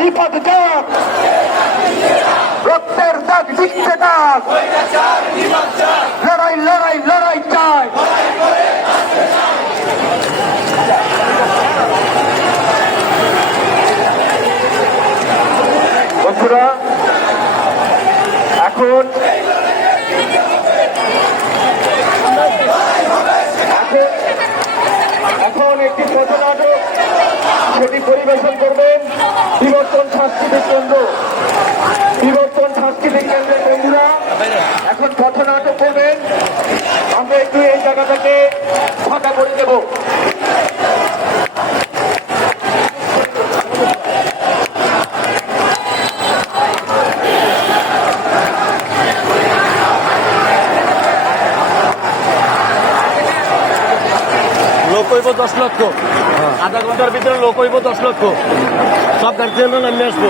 রাজপথ যাক রক্তের দাগ দিচ্ছে দাগ লড়াই লড়াই লড়াই চাই। বন্ধুরা, এখন একটি পথনাটক সেটি পরিবেশন করবেন। জায়গাটাকে ফাঁকা করে দেব। লোক হইব দশ লক্ষ। আধা ঘণ্টার ভিতরে লোক হইব দশ লক্ষ। সব গার্জিয়ানরা নামে আসব।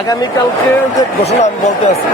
আগামীকালকে যে ঘোষণা আমি বলতে আসছি।